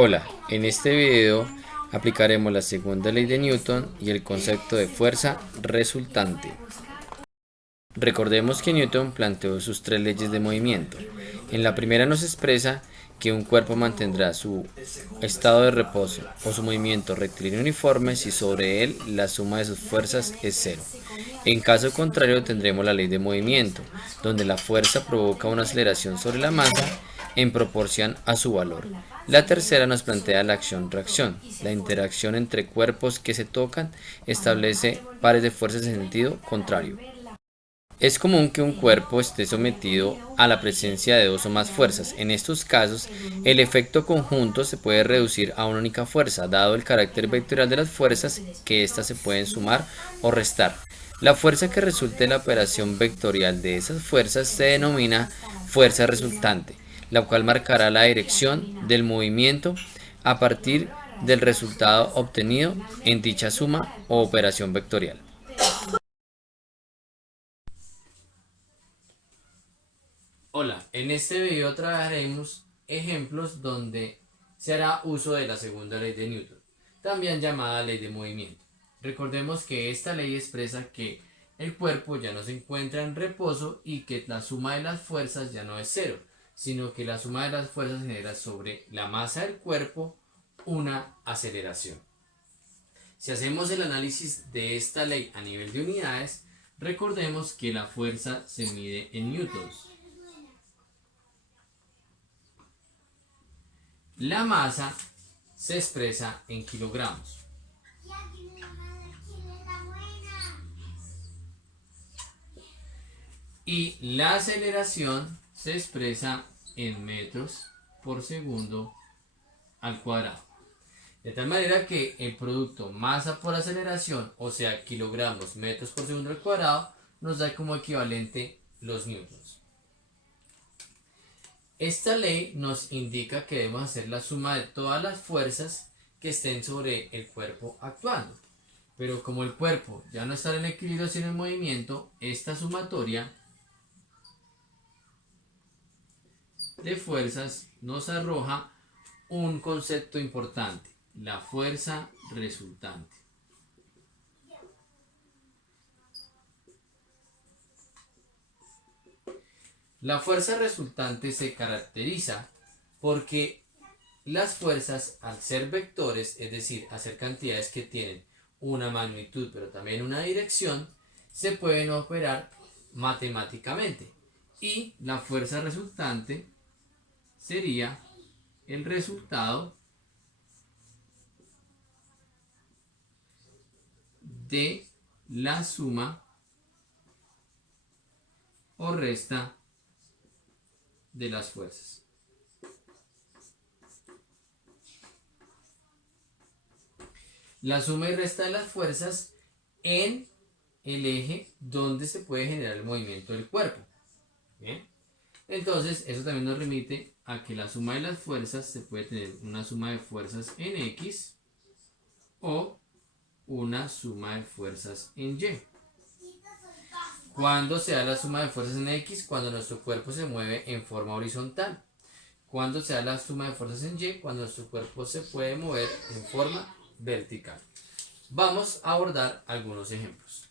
Hola, en este video aplicaremos la segunda ley de Newton y el concepto de fuerza resultante. Recordemos que Newton planteó sus tres leyes de movimiento. En la primera nos expresa que un cuerpo mantendrá su estado de reposo o su movimiento rectilíneo uniforme si sobre él la suma de sus fuerzas es cero. En caso contrario tendremos la ley de movimiento, donde la fuerza provoca una aceleración sobre la masa en proporción a su valor. La tercera nos plantea la acción-reacción. La interacción entre cuerpos que se tocan establece pares de fuerzas en sentido contrario. Es común que un cuerpo esté sometido a la presencia de dos o más fuerzas. En estos casos, el efecto conjunto se puede reducir a una única fuerza, dado el carácter vectorial de las fuerzas, que éstas se pueden sumar o restar. La fuerza que resulte de la operación vectorial de esas fuerzas se denomina fuerza resultante, la cual marcará la dirección del movimiento a partir del resultado obtenido en dicha suma o operación vectorial. Hola, en este video trabajaremos ejemplos donde se hará uso de la segunda ley de Newton, también llamada ley de movimiento. Recordemos que esta ley expresa que el cuerpo ya no se encuentra en reposo y que la suma de las fuerzas ya no es cero, sino que la suma de las fuerzas genera sobre la masa del cuerpo una aceleración. Si hacemos el análisis de esta ley a nivel de unidades, recordemos que la fuerza se mide en newtons. La masa se expresa en kilogramos y la aceleración se expresa en metros por segundo al cuadrado. De tal manera que el producto masa por aceleración, o sea, kilogramos metros por segundo al cuadrado, nos da como equivalente los newtons. Esta ley nos indica que debemos hacer la suma de todas las fuerzas que estén sobre el cuerpo actuando. Pero como el cuerpo ya no está en equilibrio sino en movimiento, esta sumatoria de fuerzas nos arroja un concepto importante, la fuerza resultante. La fuerza resultante se caracteriza porque las fuerzas, al ser vectores, es decir, al ser cantidades que tienen una magnitud pero también una dirección, se pueden operar matemáticamente. Y la fuerza resultante sería el resultado de la suma o resta de las fuerzas. La suma y resta de las fuerzas en el eje donde se puede generar el movimiento del cuerpo. ¿Bien? Entonces, eso también nos remite a que la suma de las fuerzas se puede tener una suma de fuerzas en X o una suma de fuerzas en Y. ¿Cuándo se da la suma de fuerzas en X? Cuando nuestro cuerpo se mueve en forma horizontal. ¿Cuándo se da la suma de fuerzas en Y? Cuando nuestro cuerpo se puede mover en forma vertical. Vamos a abordar algunos ejemplos.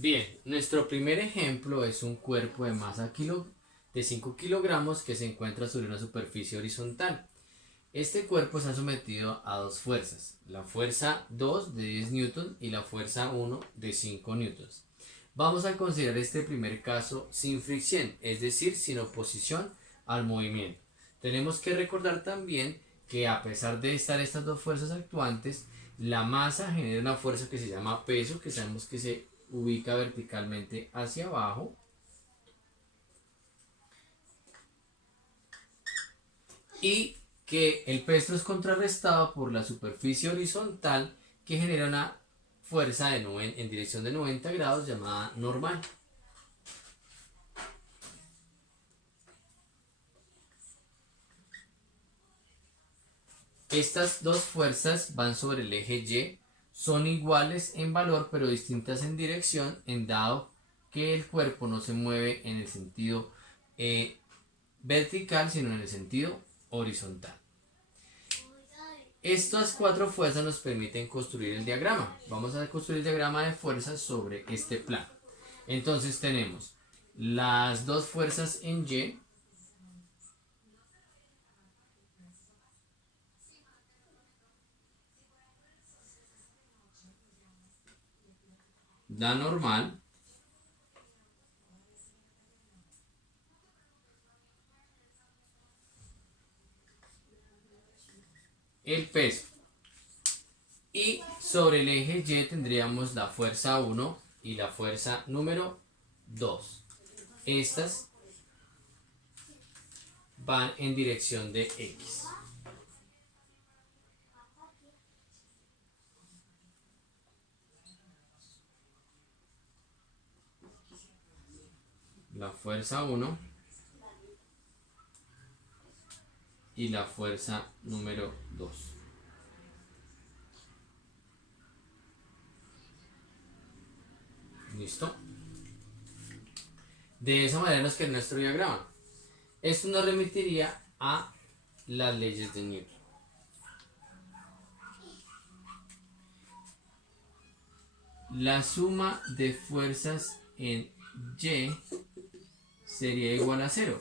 Bien, nuestro primer ejemplo es un cuerpo de masa de 5 kilogramos que se encuentra sobre una superficie horizontal. Este cuerpo está sometido a dos fuerzas, la fuerza 2 de 10 newton y la fuerza 1 de 5 newtons. Vamos a considerar este primer caso sin fricción, es decir, sin oposición al movimiento. Tenemos que recordar también que a pesar de estar estas dos fuerzas actuantes, la masa genera una fuerza que se llama peso, que sabemos que se ubica verticalmente hacia abajo, y que el peso es contrarrestado por la superficie horizontal que genera una fuerza en dirección de 90 grados llamada normal. Estas dos fuerzas van sobre el eje Y, son iguales en valor pero distintas en dirección, en dado que el cuerpo no se mueve en el sentido vertical, sino en el sentido horizontal. Estas cuatro fuerzas nos permiten construir el diagrama. Vamos a construir el diagrama de fuerzas sobre este plano. Entonces tenemos las dos fuerzas en Y, la normal, el peso, y sobre el eje Y tendríamos la fuerza 1 y la fuerza número 2. Estas van en dirección de X. La fuerza 1 y la fuerza número 2. ¿Listo? De esa manera nos queda nuestro diagrama. Esto nos remitiría a las leyes de Newton. La suma de fuerzas en Y sería igual a 0,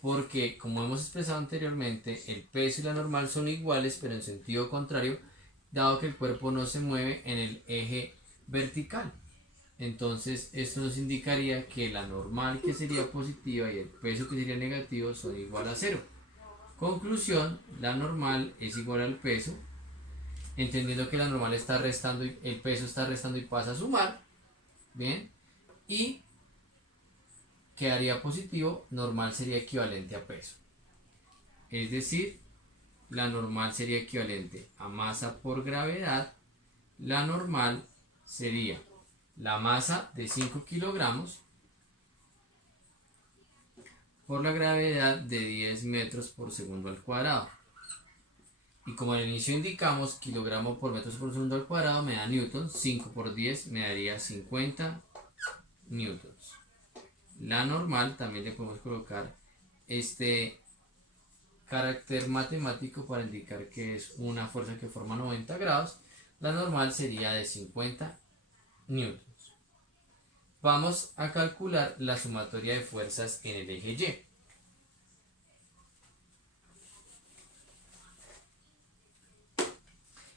porque como hemos expresado anteriormente, el peso y la normal son iguales pero en sentido contrario, dado que el cuerpo no se mueve en el eje vertical. Entonces esto nos indicaría que la normal, que sería positiva, y el peso, que sería negativo, son igual a 0. Conclusión: la normal es igual al peso, entendiendo que la normal está restando y el peso está restando y pasa a sumar. Bien, y quedaría positivo, normal sería equivalente a peso. Es decir, la normal sería equivalente a masa por gravedad. La normal sería la masa de 5 kilogramos por la gravedad de 10 metros por segundo al cuadrado. Y como al inicio indicamos, kilogramo por metros por segundo al cuadrado me da newtons. 5 por 10 me daría 50 newtons. La normal, también le podemos colocar este carácter matemático para indicar que es una fuerza que forma 90 grados. La normal sería de 50 newtons. Vamos a calcular la sumatoria de fuerzas en el eje Y.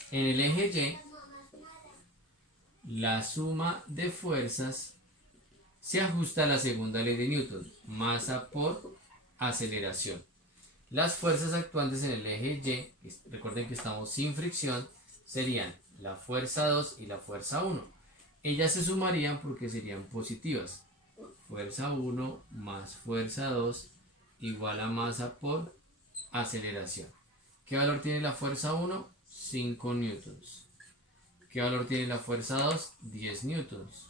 En el eje Y, la suma de fuerzas se ajusta a la segunda ley de Newton, masa por aceleración. Las fuerzas actuantes en el eje Y, recuerden que estamos sin fricción, serían la fuerza 2 y la fuerza 1. Ellas se sumarían porque serían positivas. Fuerza 1 más fuerza 2 igual a masa por aceleración. ¿Qué valor tiene la fuerza 1? 5 newtons. ¿Qué valor tiene la fuerza 2? 10 newtons.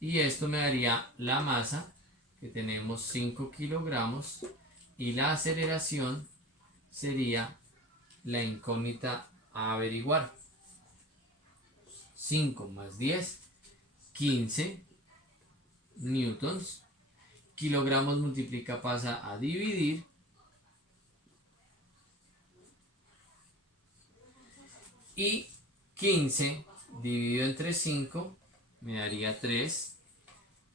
Y esto me daría la masa, que tenemos 5 kilogramos, y la aceleración sería la incógnita a averiguar. 5 más 10, 15 newtons. Kilogramos multiplica, pasa a dividir. Y 15 dividido entre 5 me daría 3.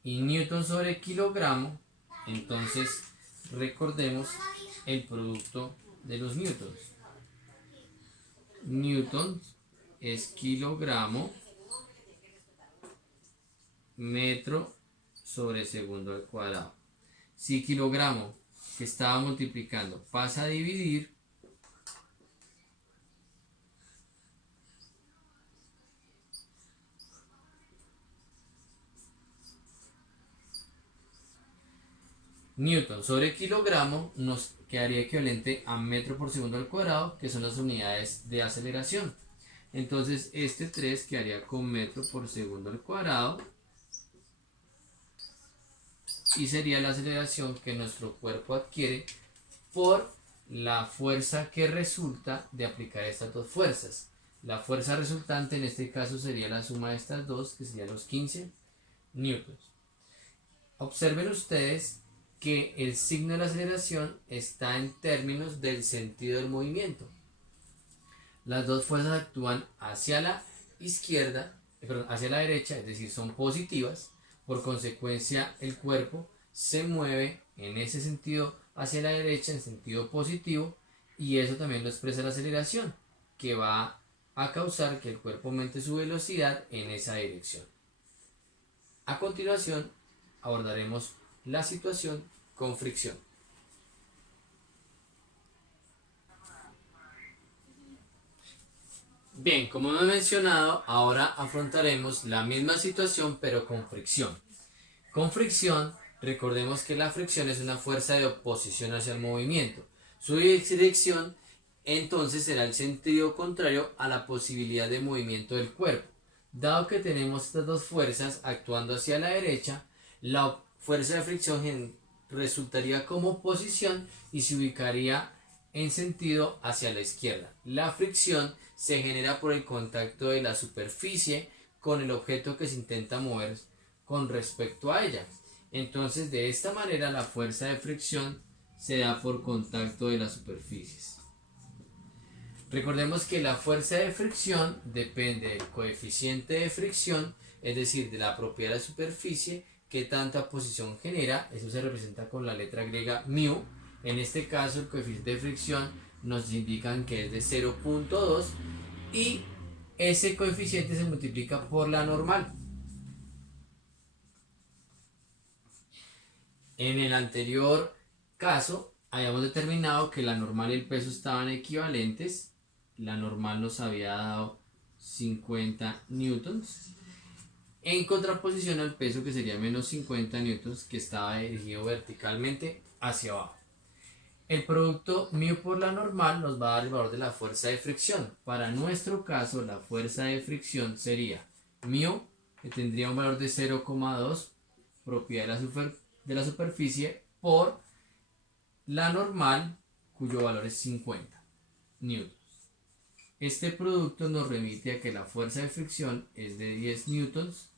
Y newton sobre kilogramo, entonces recordemos el producto de los newtons. Newton es kilogramo metro sobre segundo al cuadrado. Si kilogramo, que estaba multiplicando, pasa a dividir, newton sobre kilogramo nos quedaría equivalente a metro por segundo al cuadrado, que son las unidades de aceleración. Entonces este 3 quedaría con metro por segundo al cuadrado, y sería la aceleración que nuestro cuerpo adquiere por la fuerza que resulta de aplicar estas dos fuerzas. La fuerza resultante en este caso sería la suma de estas dos, que serían los 15 newtons. Observen ustedes que el signo de la aceleración está en términos del sentido del movimiento. Las dos fuerzas actúan hacia la izquierda, hacia la derecha, es decir, son positivas. Por consecuencia, el cuerpo se mueve en ese sentido hacia la derecha, en sentido positivo, y eso también lo expresa la aceleración, que va a causar que el cuerpo aumente su velocidad en esa dirección. A continuación, abordaremos la situación con fricción. Bien, como hemos mencionado, ahora afrontaremos la misma situación pero con fricción. Con fricción, recordemos que la fricción es una fuerza de oposición hacia el movimiento. Su dirección entonces será el sentido contrario a la posibilidad de movimiento del cuerpo. Dado que tenemos estas dos fuerzas actuando hacia la derecha, la fuerza de fricción resultaría como oposición y se ubicaría en sentido hacia la izquierda. La fricción se genera por el contacto de la superficie con el objeto que se intenta mover con respecto a ella. Entonces, de esta manera la fuerza de fricción se da por contacto de las superficies. Recordemos que la fuerza de fricción depende del coeficiente de fricción, es decir, de la propiedad de la superficie, que tanta posición genera. Eso se representa con la letra griega μ. En este caso, el coeficiente de fricción nos indican que es de 0.2 y ese coeficiente se multiplica por la normal. En el anterior caso, habíamos determinado que la normal y el peso estaban equivalentes. La normal nos había dado 50 newtons. En contraposición al peso, que sería menos 50 newtons, que estaba dirigido verticalmente hacia abajo. El producto μ por la normal nos va a dar el valor de la fuerza de fricción. Para nuestro caso, la fuerza de fricción sería μ, que tendría un valor de 0,2, propiedad de la superficie, por la normal, cuyo valor es 50 newtons. Este producto nos remite a que la fuerza de fricción es de 10 newtons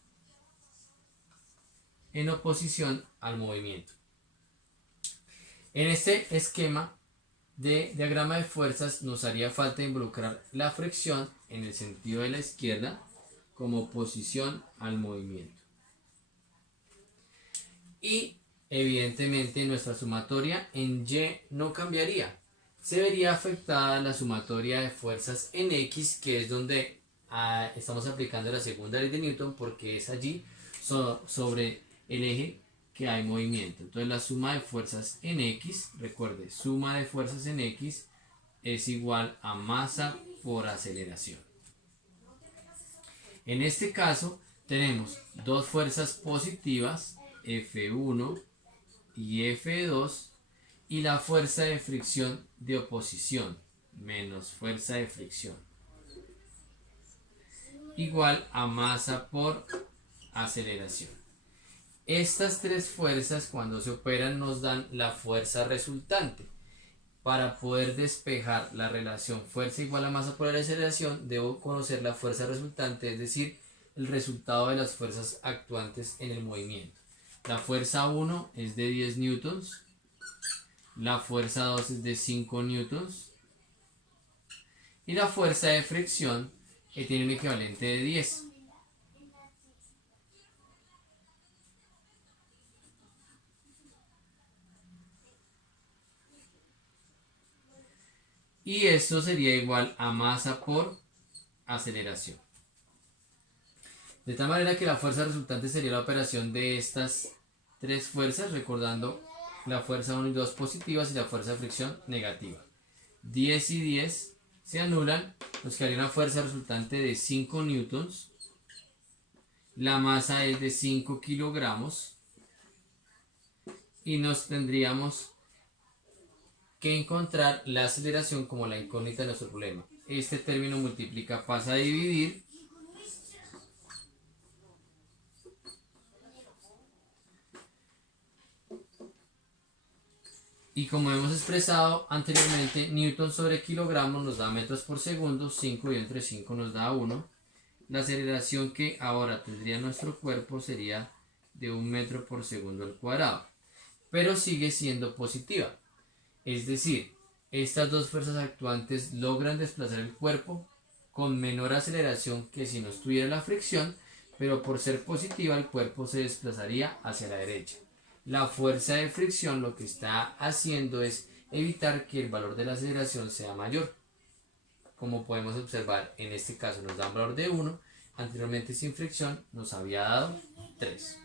en oposición al movimiento. En este esquema de diagrama de fuerzas nos haría falta involucrar la fricción en el sentido de la izquierda como oposición al movimiento. Y evidentemente nuestra sumatoria en Y no cambiaría. Se vería afectada la sumatoria de fuerzas en X, que es donde estamos aplicando la segunda ley de Newton, porque es allí sobre el eje que hay movimiento. Entonces la suma de fuerzas en X, recuerde, suma de fuerzas en X es igual a masa por aceleración. En este caso tenemos dos fuerzas positivas, F1 y F2, y la fuerza de fricción de oposición menos fuerza de fricción igual a masa por aceleración. Estas tres fuerzas, cuando se operan, nos dan la fuerza resultante. Para poder despejar la relación fuerza igual a masa por aceleración, debo conocer la fuerza resultante, es decir, el resultado de las fuerzas actuantes en el movimiento. La fuerza 1 es de 10 newtons, la fuerza 2 es de 5 newtons y la fuerza de fricción tiene un equivalente de 10. Y esto sería igual a masa por aceleración. De tal manera que la fuerza resultante sería la operación de estas tres fuerzas, recordando la fuerza 1 y 2 positivas y la fuerza de fricción negativa. 10 y 10 se anulan, nos quedaría una fuerza resultante de 5 newtons. La masa es de 5 kilogramos y nos tendríamos que encontrar la aceleración como la incógnita de nuestro problema. Este término multiplica, pasa a dividir, y como hemos expresado anteriormente, newton sobre kilogramos nos da metros por segundo, 5 y entre 5 nos da 1. La aceleración que ahora tendría nuestro cuerpo sería de 1 metro por segundo al cuadrado. pero sigue siendo positiva. Es decir, estas dos fuerzas actuantes logran desplazar el cuerpo con menor aceleración que si no estuviera la fricción, pero por ser positiva el cuerpo se desplazaría hacia la derecha. La fuerza de fricción lo que está haciendo es evitar que el valor de la aceleración sea mayor. Como podemos observar, en este caso nos da un valor de 1, anteriormente sin fricción nos había dado 3.